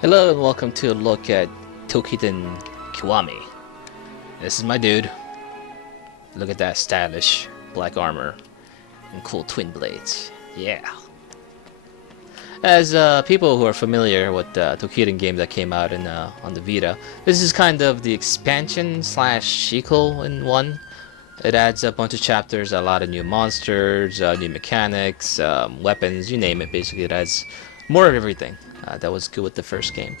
Hello and welcome to a look at Toukiden Kiwami. This is my dude. Look at that stylish black armor and cool twin blades. Yeah. As people who are familiar with the Toukiden game that came out on the Vita, this is kind of the expansion slash sequel in one. It adds a bunch of chapters, a lot of new monsters, new mechanics, weapons, you name it. Basically, it adds more of everything that was good with the first game.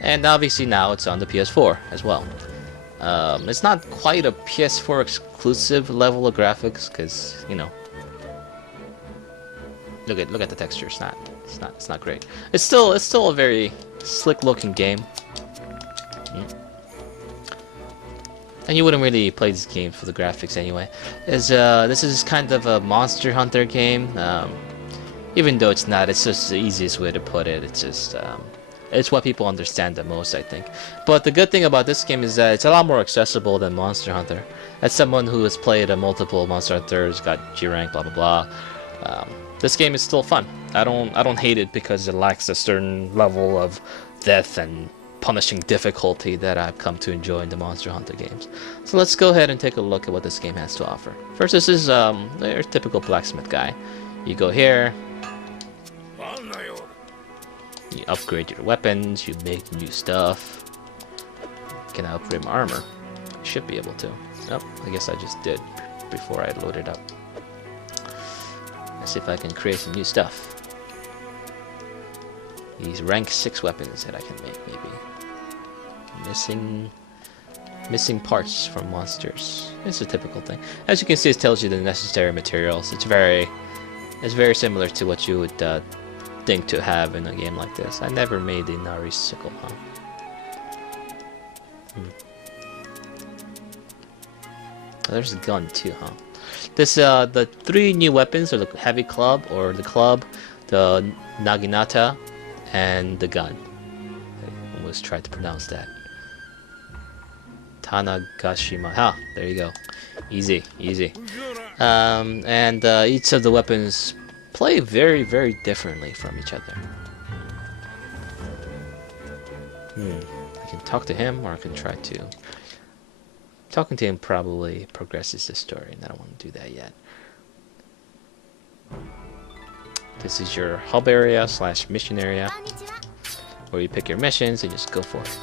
And obviously now it's on the PS4 as well. It's not quite a PS4 exclusive level of graphics because, you know, look at the texture. It's not great. It's still a very slick looking game. And you wouldn't really play this game for the graphics anyway. This is kind of a Monster Hunter game. Even though it's not, it's just the easiest way to put it. It's just it's what people understand the most, I think. But the good thing about this game is that it's a lot more accessible than Monster Hunter. As someone who has played multiple Monster Hunters, got G rank, blah blah blah, this game is still fun. I don't hate it because it lacks a certain level of death and punishing difficulty that I've come to enjoy in the Monster Hunter games. So let's go ahead and take a look at what this game has to offer. First, this is your typical blacksmith guy. You go here. You upgrade your weapons, you make new stuff. Can I upgrade my armor? Should be able to. Nope, I guess I just did before I loaded up. Let's see if I can create some new stuff. These rank 6 weapons that I can make, maybe. Missing parts from monsters. It's a typical thing. As you can see, it tells you the necessary materials. It's very similar to what you would think to have in a game like this. I never made the Nari sickle, huh? Oh, there's a gun too, huh? This the 3 new weapons are the heavy club, the naginata, and the gun. I almost tried to pronounce that. Tanagashima. Ha! There you go. Easy. And each of the weapons play very, very differently from each other. I can talk to him, or I can try to. Talking to him probably progresses the story, and I don't want to do that yet. This is your hub area / mission area, where you pick your missions and just go for it.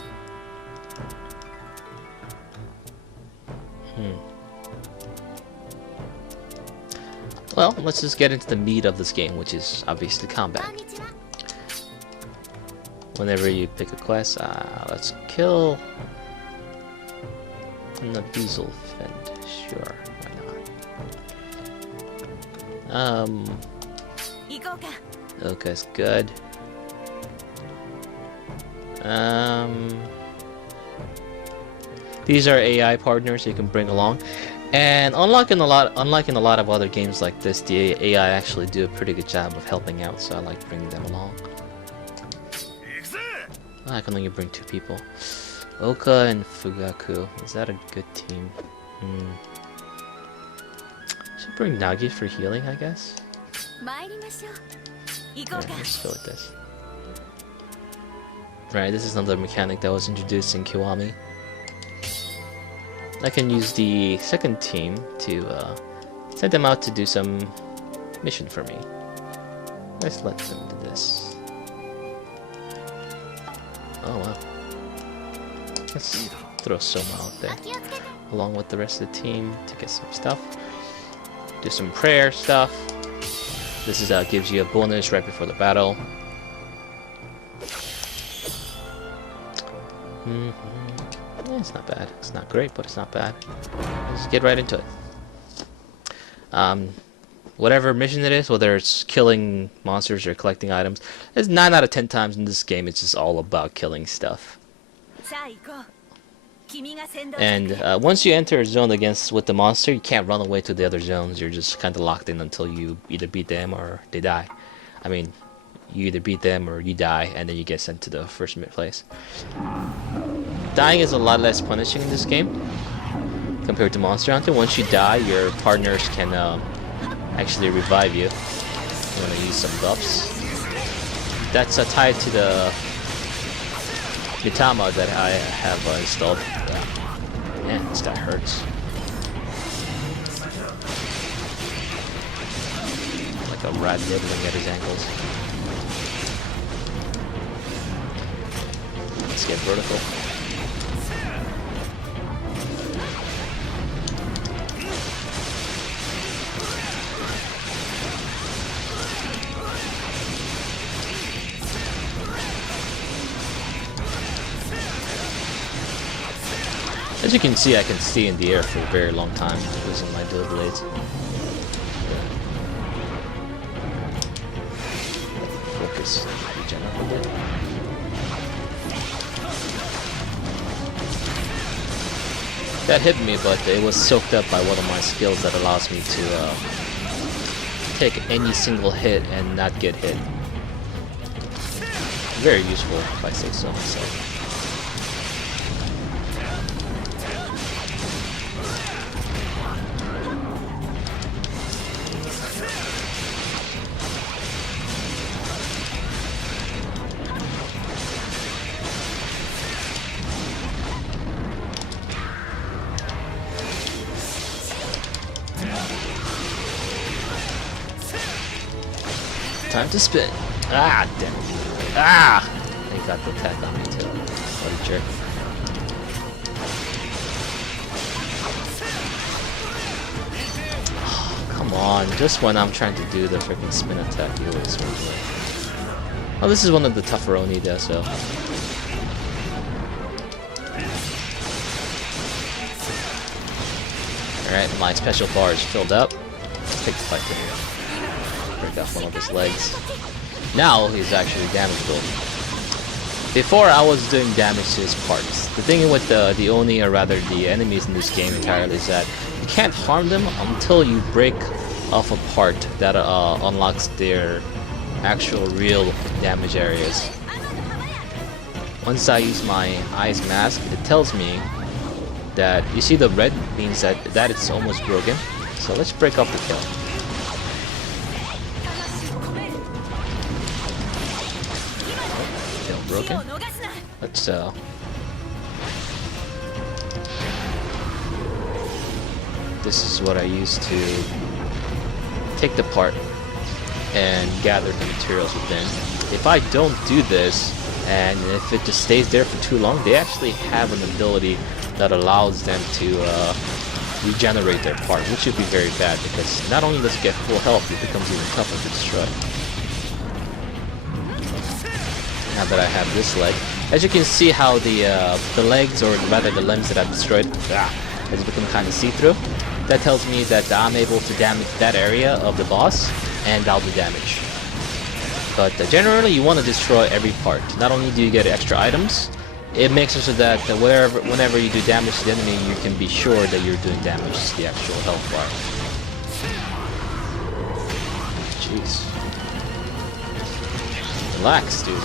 Well, let's just get into the meat of this game, which is obviously combat. Whenever you pick a quest, let's kill the diesel friend. Sure, why not? Oka's good. These are AI partners you can bring along. And unlike in a lot of other games like this, the AI actually do a pretty good job of helping out, so I like bringing them along. I can only bring 2 people. Oka and Fugaku. Is that a good team? Should bring Nagi for healing, I guess. Yeah, let's go with this. Right, this is another mechanic that was introduced in Kiwami. I can use the second team to send them out to do some mission for me. Let's let them do this. Oh wow. Let's throw Soma out there, along with the rest of the team to get some stuff. Do some prayer stuff. This is gives you a bonus right before the battle. It's not bad. It's not great, but it's not bad. Let's get right into it. Whatever mission it is, whether it's killing monsters or collecting items, it's 9 out of 10 times in this game it's just all about killing stuff. And once you enter a zone with the monster, you can't run away to the other zones. You're just kind of locked in until you either beat them or they die. I mean, you either beat them or you die, and then you get sent to the first place. Dying is a lot less punishing in this game compared to Monster Hunter. Once you die, your partners can actually revive you. You want to use some buffs. That's tied to the Mitama that I have installed. Man, this guy hurts. Like a rat nibbling at his ankles. Let's get vertical. As you can see, I can stay in the air for a very long time using my dual blades. Focus, regen up a bit. That hit me, but it was soaked up by one of my skills that allows me to take any single hit and not get hit. Very useful, if I say so myself. Time to spin. Ah, damn it. Ah! They got the attack on me too. What a jerk. Oh, come on, just when I'm trying to do the freaking spin attack, you always swing away. Oh, this is one of the tougher Oni there, so. Alright, my special bar is filled up. Let's take the fight to him. Break off one of his legs. Now he's actually damageable. Before I was doing damage to his parts. The thing with the Oni, or rather the enemies in this game entirely, is that you can't harm them until you break off a part that unlocks their actual real damage areas. Once I use my eyes mask, it tells me that, you see the red means that it's almost broken. So let's break off the kill. Broken. Let's this is what I use to take the part and gather the materials within. If I don't do this, and if it just stays there for too long, they actually have an ability that allows them to regenerate their part, which would be very bad because not only does it get full health, it becomes even tougher to destroy. Now that I have this leg, as you can see how the legs, or rather the limbs that I've destroyed, has become kind of see-through. That tells me that I'm able to damage that area of the boss, and I'll do damage. But generally, you want to destroy every part. Not only do you get extra items, it makes it so that whenever you do damage to the enemy, you can be sure that you're doing damage to the actual health bar. Jeez. Relax, dude.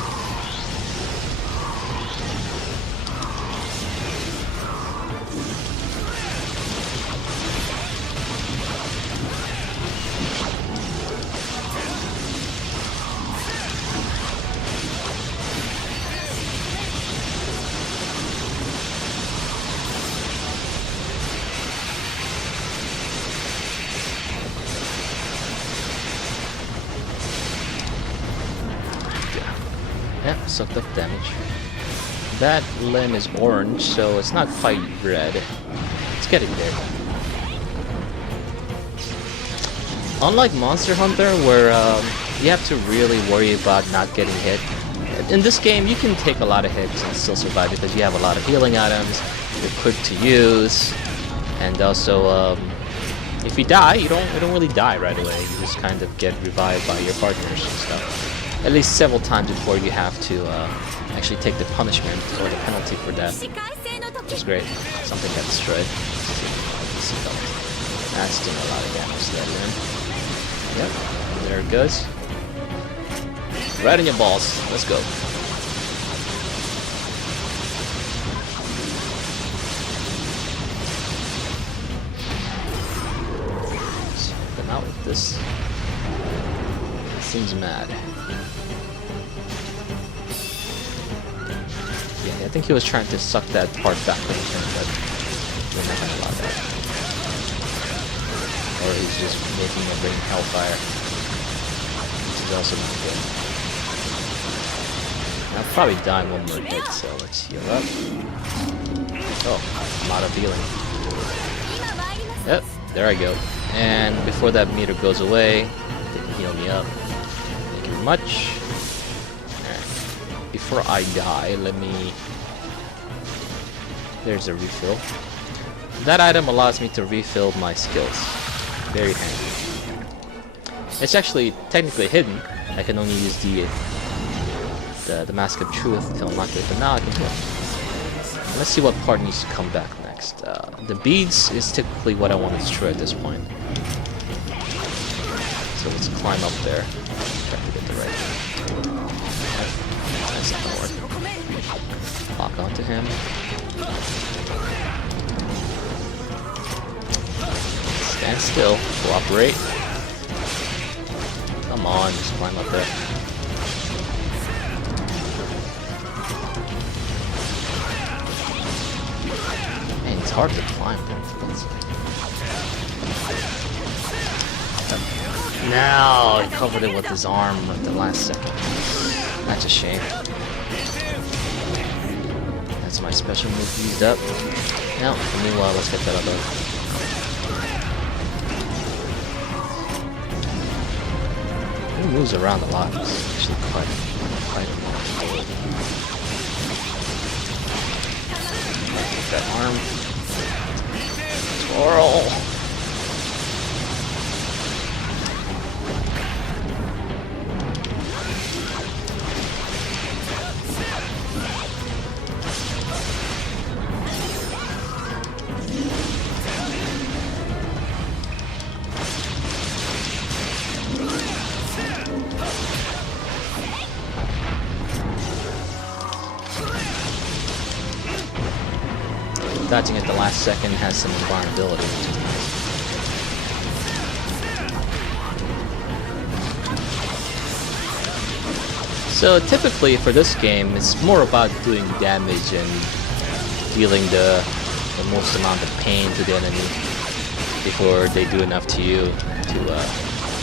Yep, sucked up damage. That limb is orange, so it's not quite red. It's getting there. Unlike Monster Hunter, where you have to really worry about not getting hit, in this game you can take a lot of hits and still survive because you have a lot of healing items, you're quick to use, and also if you die, you don't really die right away. You just kind of get revived by your partners and stuff. At least several times before you have to actually take the punishment or the penalty for death, which is great. Something got destroyed. That's doing a lot of damage to that limb. Yep, there it goes. Right in your balls. Let's go. So, come out with this. Seems mad. Yeah, I think he was trying to suck that part back from him, but we're not gonna allow that. Or he's just making it rain hellfire, which is also not good. I'll probably die in one more hit, so let's heal up. Oh, I'm out of healing. Yep, there I go. And before that meter goes away, they can heal me up. Thank you very much. Alright. Before I die, let me... There's a refill. That item allows me to refill my skills. Very handy. It's actually technically hidden. I can only use the Mask of Truth to unlock it, but now I can do it. Let's see what part needs to come back next. The beads is typically what I want to destroy at this point. So let's climb up there. Try to get the right one. That's not gonna work. Lock onto him. Stand still. Cooperate. Come on, just climb up there. Man, it's hard to climb there. Now he covered it with his arm at the last second. That's a shame. That's my special move used up. Now, meanwhile, let's get that other. He moves around a lot. It's actually quite a lot. Get that arm. Twirl. Dodging at the last second has some invulnerability, which is nice. So typically for this game, it's more about doing damage and dealing the most amount of pain to the enemy before they do enough to you to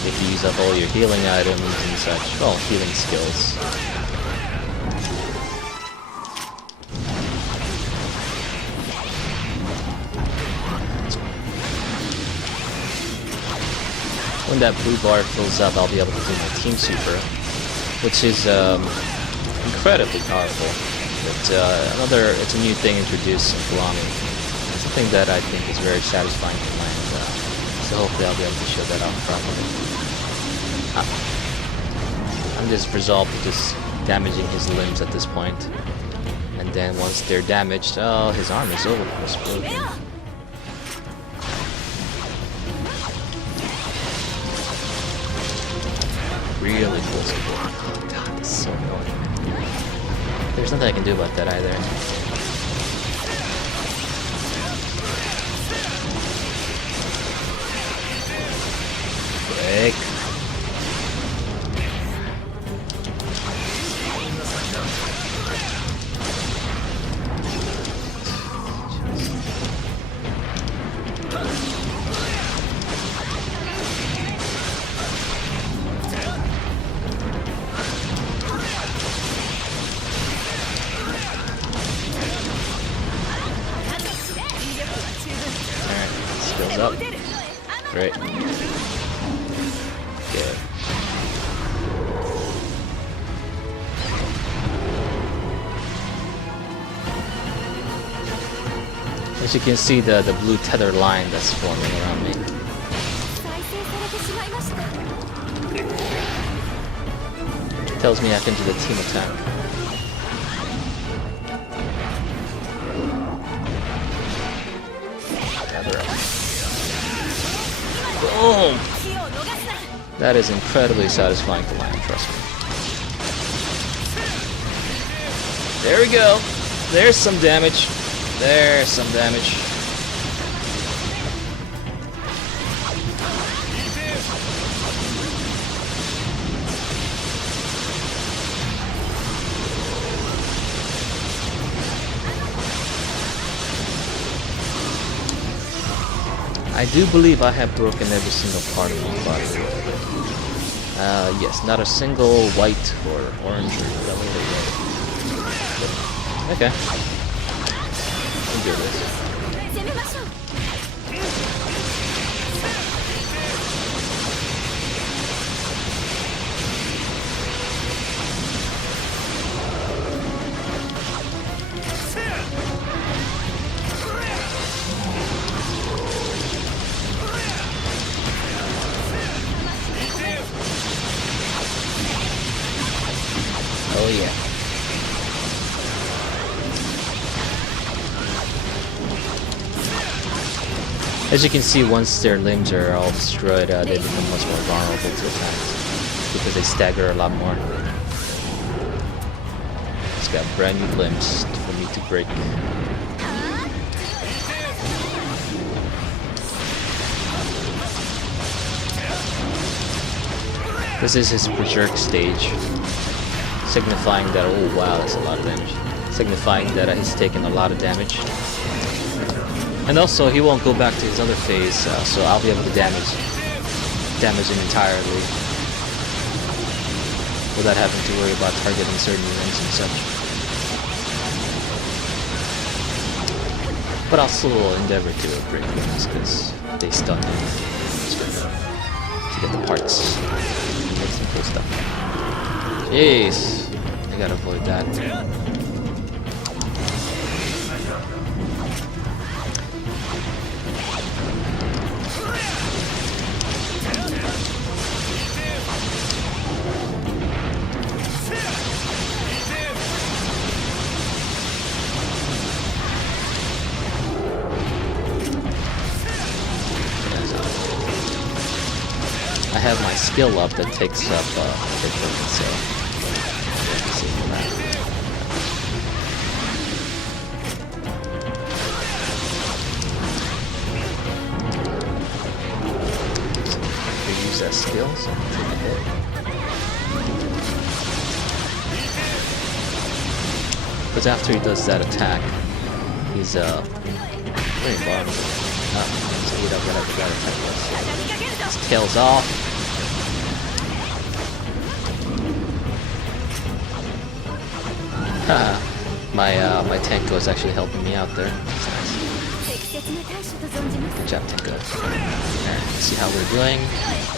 make you use up all your healing items and such. Well, healing skills. When that blue bar fills up, I'll be able to do my Team Super, which is incredibly powerful. But it's a new thing introduced in Kiwami. Something that I think is very satisfying to land. So hopefully I'll be able to show that off properly. I'm just resolved to just damaging his limbs at this point. And then once they're damaged, oh, his arm is almost broken. Really close to it. Oh god, this is so annoying. There's nothing I can do about that either. Break. Up. Great. Good. As you can see, the blue tether line that's forming around me. It tells me I can do the team attack. Boom! That is incredibly satisfying to land, trust me. There we go. There's some damage. There's some damage. I do believe I have broken every single part of my body. Yes, not a single white or orange or yellow or red. Okay. Let's do this. Oh yeah. As you can see, once their limbs are all destroyed, they become much more vulnerable to attacks because they stagger a lot more. It's got brand new limbs for me to break. This is his berserk stage, signifying that, oh wow, that's a lot of damage. Signifying that he's taken a lot of damage. And also, he won't go back to his other phase, so I'll be able to damage him entirely without having to worry about targeting certain units and such. But I'll still endeavor to break limbs because they stun him to get the parts. Get some cool stuff. Jeez, I gotta avoid that. I have my skill up that takes up hit points, so let's see from that. So we use that skill, so take a hit. Because after he does that attack, he's very vulnerable. So eat up whatever that attack was. His tail's off. My Tenko is actually helping me out there. That's nice. Good job, Tenko. Alright, let's see how we're doing.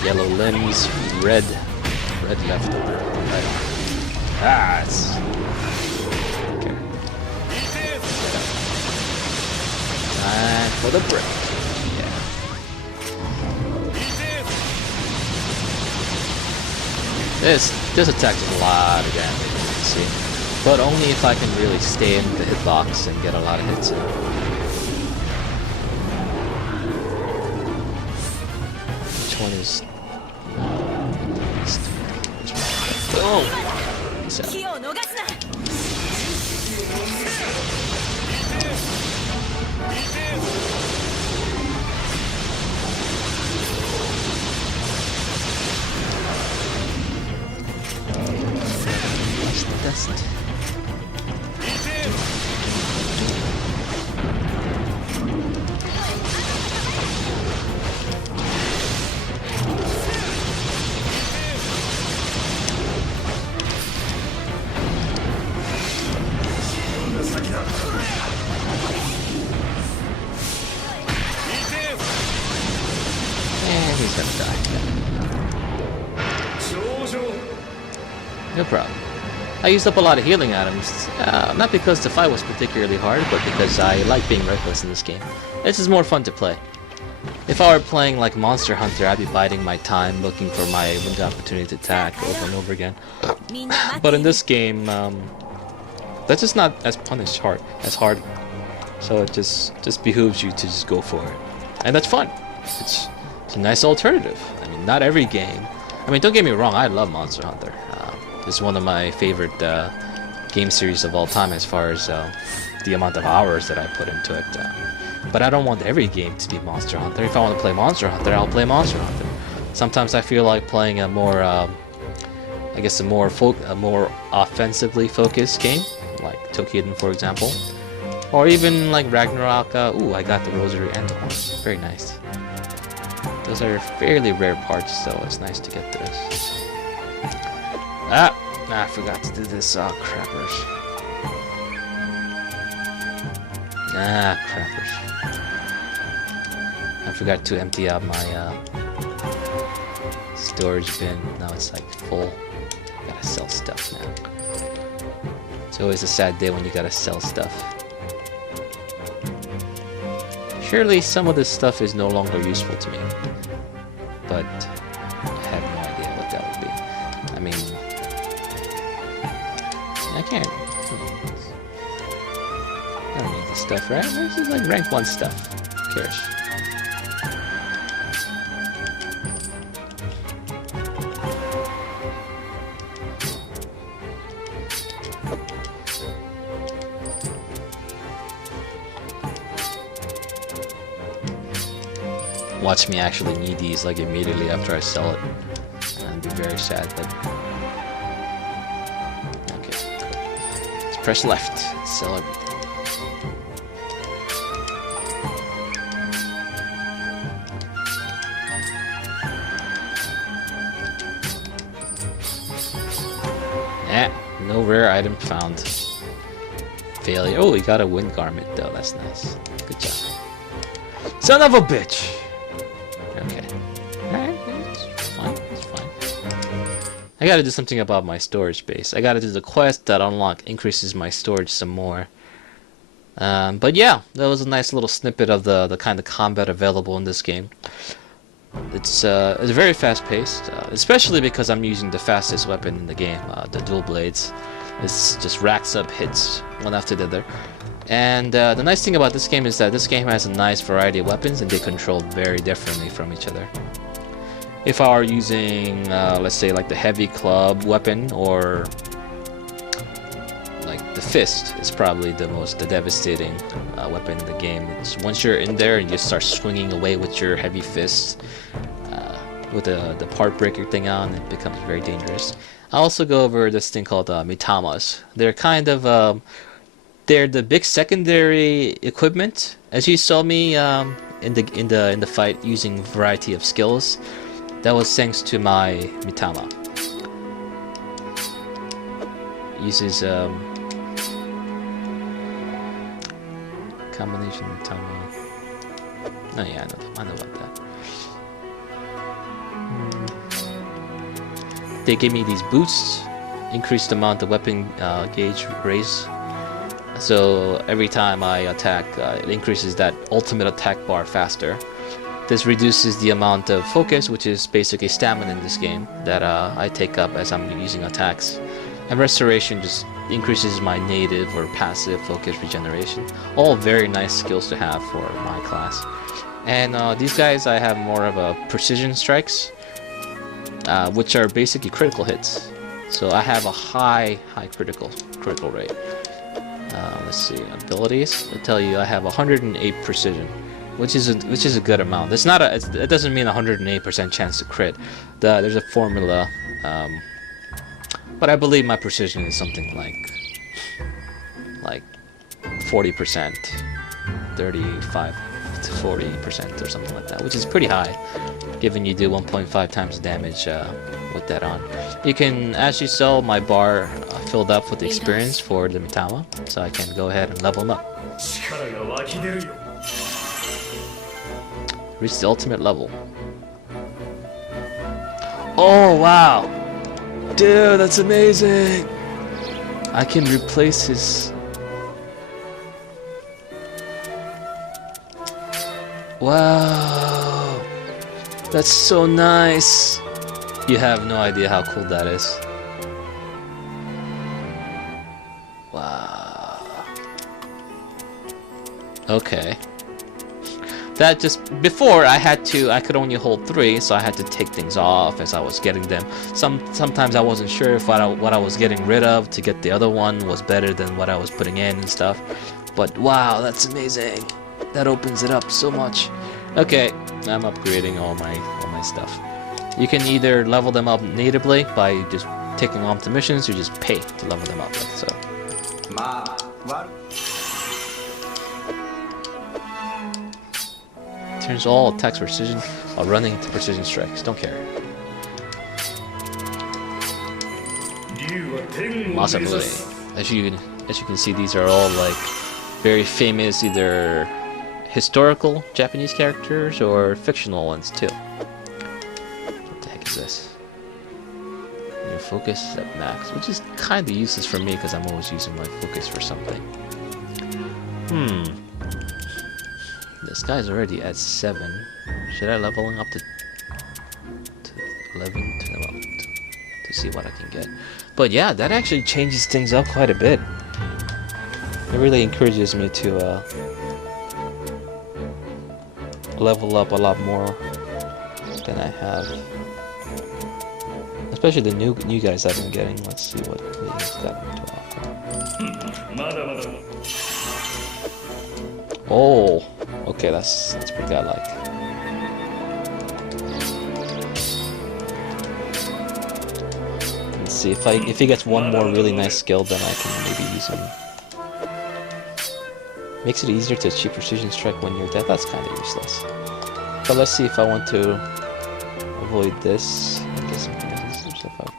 Yellow limbs, red leftover, right on. Ah, it's okay. Time for the break. Yeah. This attack does a lot of damage, as you can see. But only if I can really stay in the hitbox and get a lot of hits in. Which one is... Oh! Peace out. Dust. And he's gonna die. No problem. I used up a lot of healing items, not because the fight was particularly hard, but because I like being reckless in this game. This is more fun to play. If I were playing like Monster Hunter, I'd be biding my time, looking for my window opportunity to attack over and over again. But in this game, that's just not as hard. So it just behooves you to just go for it, and that's fun. It's a nice alternative. I mean, not every game. I mean, don't get me wrong, I love Monster Hunter. It's one of my favorite game series of all time as far as the amount of hours that I put into it. But I don't want every game to be Monster Hunter. If I want to play Monster Hunter, I'll play Monster Hunter. Sometimes I feel like playing a more, I guess, a more offensively focused game, like Toukiden, for example, or even like Ragnarok. Ooh, I got the rosary and the horn. Very nice. Those are fairly rare parts, so it's nice to get those. Ah, I forgot to do this. Oh, crappers. Ah, crappers. I forgot to empty out my storage bin. Now it's like full. Gotta sell stuff now. It's always a sad day when you gotta sell stuff. Surely some of this stuff is no longer useful to me. But I have no idea what that would be. I mean, I can't. I don't need this stuff, right? This is like rank 1 stuff. Who cares? Watch me actually need these like immediately after I sell it. I'd be very sad, but okay, cool. Let's press left, sell everything. No rare item found. Failure. Oh, we got a wind garment though. That's nice. Good job. Son of a bitch. Okay. Alright, it's fine. It's fine. I gotta do something about my storage space. I gotta do the quest that increases my storage some more. But yeah, that was a nice little snippet of the kind of combat available in this game. It's very fast-paced, especially because I'm using the fastest weapon in the game, the dual blades. It's just racks up hits one after the other. And the nice thing about this game is that this game has a nice variety of weapons, and they control very differently from each other. If I were using, let's say, like the heavy club weapon, or like the fist, is probably the devastating weapon in the game. It's once you're in there and you start swinging away with your heavy fist, with the part breaker thing on, it becomes very dangerous. I also go over this thing called mitamas. They're kind of they're the big secondary equipment. As you saw me in the fight using a variety of skills, that was thanks to my mitama. Uses combination mitama. Oh yeah, I know about that. They give me these boosts, increased amount of weapon gauge raise. So every time I attack, it increases that ultimate attack bar faster. This reduces the amount of focus, which is basically stamina in this game, that I take up as I'm using attacks. And restoration just increases my native or passive focus regeneration. All very nice skills to have for my class. And these guys, I have more of a precision strikes, which are basically critical hits. So I have a high critical rate. Let's see, abilities. I tell you, I have 108 precision, which is a good amount. It's not it doesn't mean 108% chance to crit. There's a formula, but I believe my precision is something like 40%, 35 to 40% or something like that, which is pretty high, given you do 1.5 times damage with that on. You can, as you saw, my bar filled up with the experience for the Mitama, so I can go ahead and level them up. Reach the ultimate level. Oh wow! Dude, that's amazing! I can replace his... Wow! That's so nice! You have no idea how cool that is. Wow. Okay. That just... Before, I could only hold 3, so I had to take things off as I was getting them. Sometimes I wasn't sure if what I was getting rid of to get the other one was better than what I was putting in and stuff. But wow, that's amazing. That opens it up so much. Okay, I'm upgrading all my stuff. You can either level them up natively by just taking on the missions, or just pay to level them up, like so. returns all attacks precision while running into precision strikes. Don't care. Masamune. As you can see, these are all like very famous, either historical Japanese characters or fictional ones too. What the heck is this? Your focus is at max, which is kind of useless for me because I'm always using my focus for something. This guy's already at 7. Should I leveling up to 11 to see what I can get? But yeah, that actually changes things up quite a bit. It really encourages me to level up a lot more than I have. Especially the new guys I've been getting. Let's see what he's got to offer. Oh, okay, that's pretty godlike. Let's see if he gets one more really nice skill, then I can maybe use him. Makes it easier to achieve precision strike when you're dead. That's kind of useless. But let's see if I want to avoid this. I guess I'm gonna use some stuff out.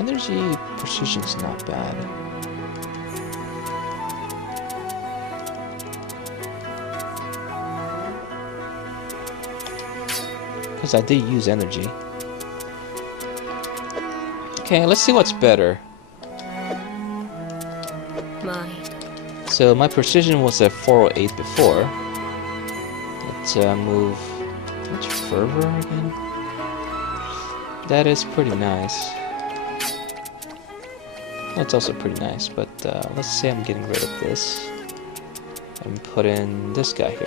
Energy precision's not bad. Because I did use energy. Okay, let's see what's better. So my precision was at 408 before. Let's move much further again. That is pretty nice. That's also pretty nice, but let's say I'm getting rid of this and put in this guy here.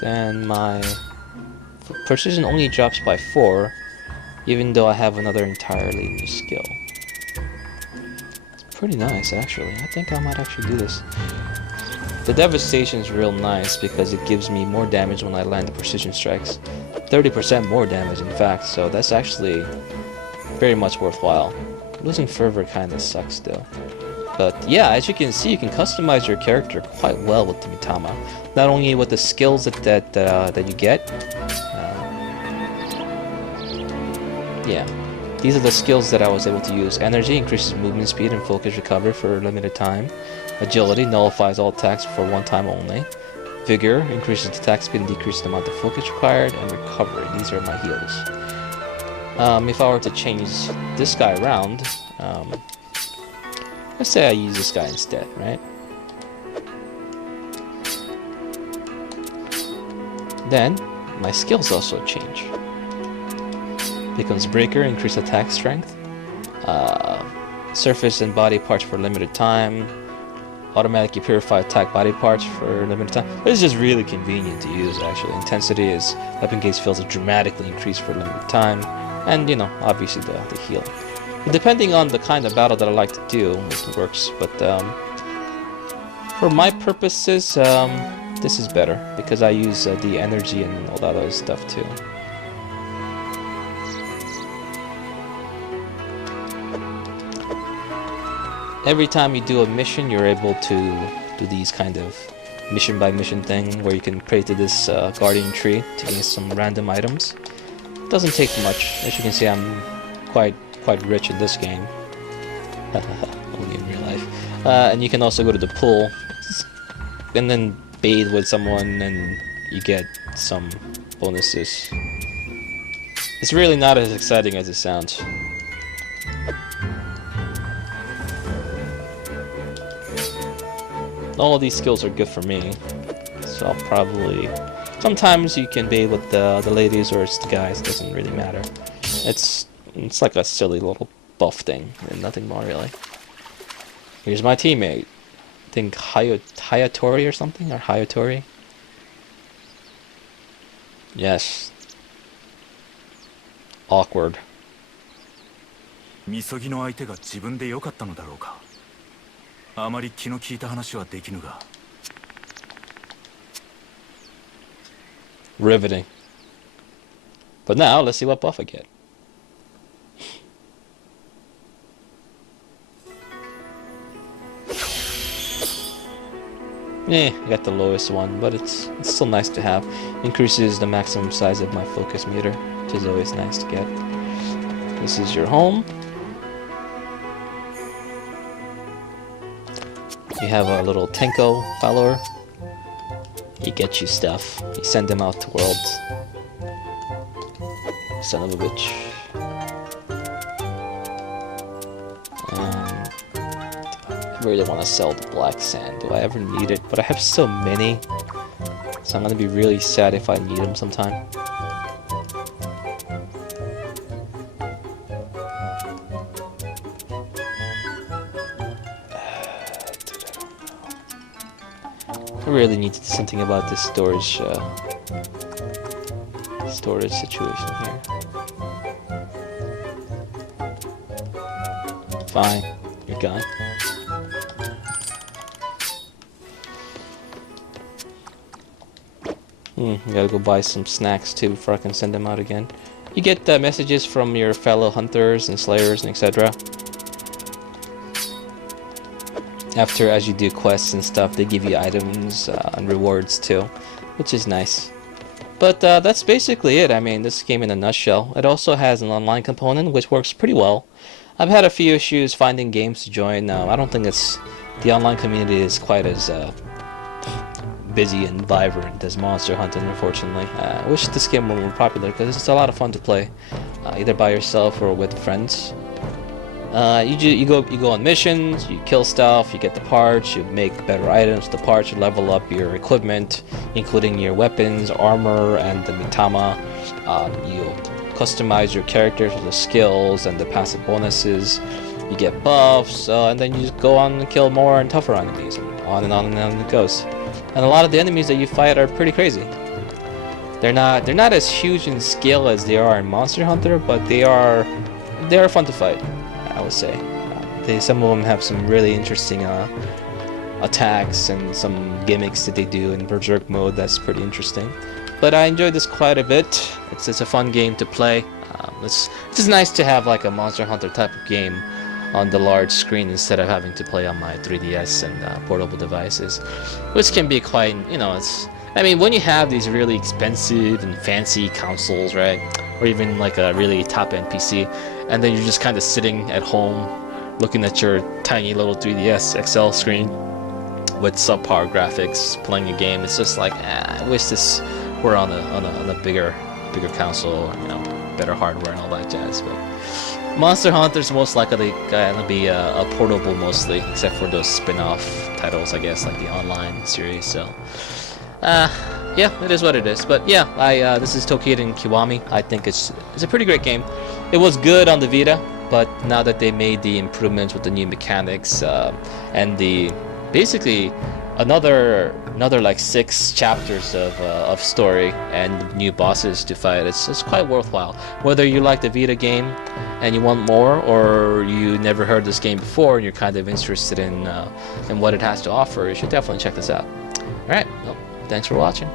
Then my precision only drops by 4, even though I have another entirely new skill. It's pretty nice, actually. I think I might actually do this. The devastation is real nice because it gives me more damage when I land the precision strikes. 30% more damage, in fact, so that's actually very much worthwhile. Losing fervor kind of sucks, though. But yeah, as you can see, you can customize your character quite well with the Mitama. Not only with the skills that you get. Yeah, these are the skills that I was able to use. Energy increases movement speed and focus recovery for a limited time. Agility nullifies all attacks for one time only. Vigor increases attack speed and decreases the amount of focus required. And recovery, these are my heals. If I were to change this guy around, let's say I use this guy instead, right? Then my skills also change. Becomes Breaker, increased attack strength. Surface and body parts for limited time. Automatically purify attack body parts for limited time. This is just really convenient to use, actually. Intensity is weapon gauge fills are dramatically increased for a limited time. And, you know, obviously the heal. But depending on the kind of battle that I like to do, it works. But for my purposes, this is better. Because I use the energy and all that other stuff, too. Every time you do a mission, you're able to do these kind of mission by mission thing where you can pray to this guardian tree to gain some random items. Doesn't take much. As you can see, I'm quite rich in this game. Only in real life. And you can also go to the pool and then bathe with someone and you get some bonuses. It's really not as exciting as it sounds. All of these skills are good for me, so I'll probably... Sometimes you can bathe with the ladies or it's the guys, it doesn't really matter. It's like a silly little buff thing, and nothing more really. Here's my teammate. I think Hayatori or something, or Hayatori? Yes. Awkward. みそぎの相手が自分で良かったのだろうか。あまり気の利いた話はできぬが。Riveting. But now, let's see what buff I get. I got the lowest one, but it's still nice to have. Increases the maximum size of my focus meter, which is always nice to get. This is your home. You have a little Tenko follower. He gets you stuff. You send them out to worlds. Son of a bitch. And I really want to sell the black sand. Do I ever need it? But I have so many. So I'm gonna be really sad if I need them sometime. I really need to do something about this storage situation here. Fine, you're gone. I gotta go buy some snacks too before I can send them out again. You get messages from your fellow hunters and slayers and etc. After, as you do quests and stuff, they give you items and rewards too, which is nice. But that's basically it. I mean, this game in a nutshell. It also has an online component, which works pretty well. I've had a few issues finding games to join. I don't think the online community is quite as busy and vibrant as Monster Hunter, unfortunately. I wish this game were more popular because it's a lot of fun to play, either by yourself or with friends. You go on missions, you kill stuff, you get the parts, you make better items with the parts, you level up your equipment, including your weapons, armor, and the mitama. You customize your characters with the skills and the passive bonuses. You get buffs, and then you just go on and kill more and tougher enemies, and on and on and on it goes. And a lot of the enemies that you fight are pretty crazy. They're not as huge in scale as they are in Monster Hunter, but they are fun to fight, I would say. Some of them have some really interesting attacks and some gimmicks that they do in Berserk mode that's pretty interesting. But I enjoyed this quite a bit. It's a fun game to play. It's just nice to have like a Monster Hunter type of game on the large screen instead of having to play on my 3DS and portable devices, which can be quite, I mean, when you have these really expensive and fancy consoles, right, or even like a really top-end PC, and then you're just kind of sitting at home looking at your tiny little 3DS XL screen with subpar graphics playing a game, it's just like, I wish this were on a bigger console, better hardware and all that jazz. But Monster Hunter's most likely gonna be a portable mostly, except for those spin-off titles, I guess, like the online series. So, yeah, it is what it is. But yeah, this is Toukiden Kiwami. I think it's a pretty great game. It was good on the Vita, but now that they made the improvements with the new mechanics and the basically another like 6 chapters of story and new bosses to fight, it's quite worthwhile. Whether you like the Vita game and you want more, or you never heard this game before and you're kind of interested in what it has to offer, you should definitely check this out. Alright, well, thanks for watching.